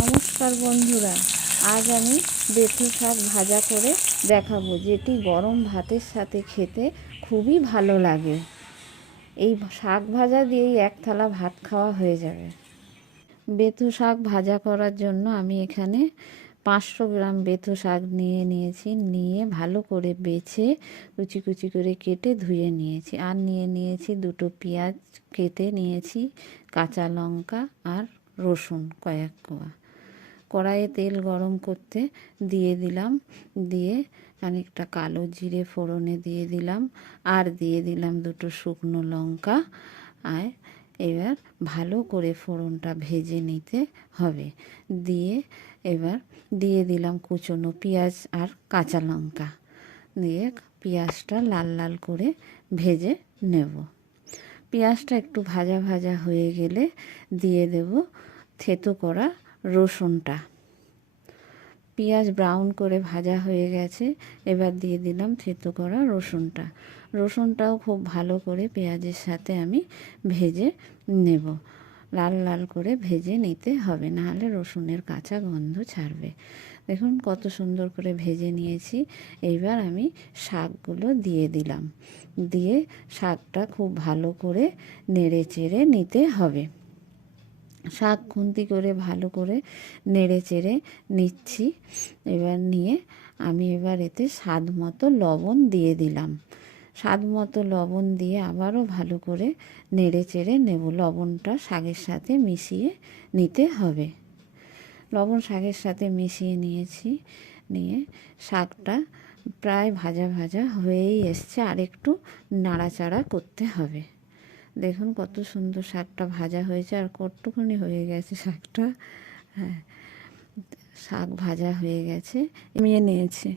নমস্কার বন্ধুরা, আজ আমি বেথু শাক ভাজা করে দেখাবো, যেটি গরম ভাতের সাথে খেতে খুবই ভালো লাগে। এই শাক ভাজা দিয়েই এক থালা ভাত খাওয়া হয়ে যাবে। বেথু শাক ভাজা করার জন্য আমি এখানে পাঁচশো গ্রাম বেথু শাক নিয়ে নিয়েছি, নিয়ে ভালো করে বেছে, কুচি কুচি করে কেটে ধুয়ে নিয়েছি। আর নিয়ে নিয়েছি দুটো পেঁয়াজ, কেটে নিয়েছি কাঁচা লঙ্কা আর রসুন কয়েক কোয়া। কড়াইয়ে তেল গরম করতে দিয়ে দিলাম। দিয়ে খানিকটা কালো জিরে ফোড়নে দিয়ে দিলাম আর দিয়ে দিলাম দুটো শুকনো লঙ্কা। আর এবার ভালো করে ফোড়নটা ভেজে নিতে হবে। দিয়ে এবার দিয়ে দিলাম কুচনো পেঁয়াজ আর কাঁচা লঙ্কা। দিয়ে পেঁয়াজটা লাল লাল করে ভেজে নেব। পেঁয়াজটা একটু ভাজা ভাজা হয়ে গেলে দিয়ে দেব থেতো করা রসুনটা। পেঁয়াজ ব্রাউন করে ভাজা হয়ে গেছে, এবার দিয়ে দিলাম থেতো করা রসুনটা। রসুনটাও খুব ভালো করে পেঁয়াজের সাথে আমি ভেজে নেব। লাল লাল করে ভেজে নিতে হবে, নাহলে রসুনের কাঁচা গন্ধ ছাড়বে। দেখুন কত সুন্দর করে ভেজে নিয়েছি এইবার আমি শাকগুলো দিয়ে দিলাম। দিয়ে শাকটা খুব ভালো করে নেড়ে চেড়ে নিতে হবে। শাক খুন্তি করে ভালো করে নেড়ে চেড়ে নিচ্ছি। এবার নিয়ে আমি এবার এতে স্বাদ মতো লবণ দিয়ে দিলাম। স্বাদ মতো লবণ দিয়ে আবারও ভালো করে নেড়ে চেড়ে নেব। লবণটা শাকের সাথে মিশিয়ে নিতে হবে। লবণ শাকের সাথে মিশিয়ে নিয়েছি। নিয়ে শাকটা প্রায় ভাজা ভাজা হয়েই এসছে। আর একটু নাড়াচাড়া করতে হবে। দেখুন কত সুন্দর শাকটা ভাজা হয়েছে আর কতটুকুনি হয়ে গেছে শাকটা। হ্যাঁ শাক ভাজা হয়ে গেছে। এমিয়ে নিয়েছি।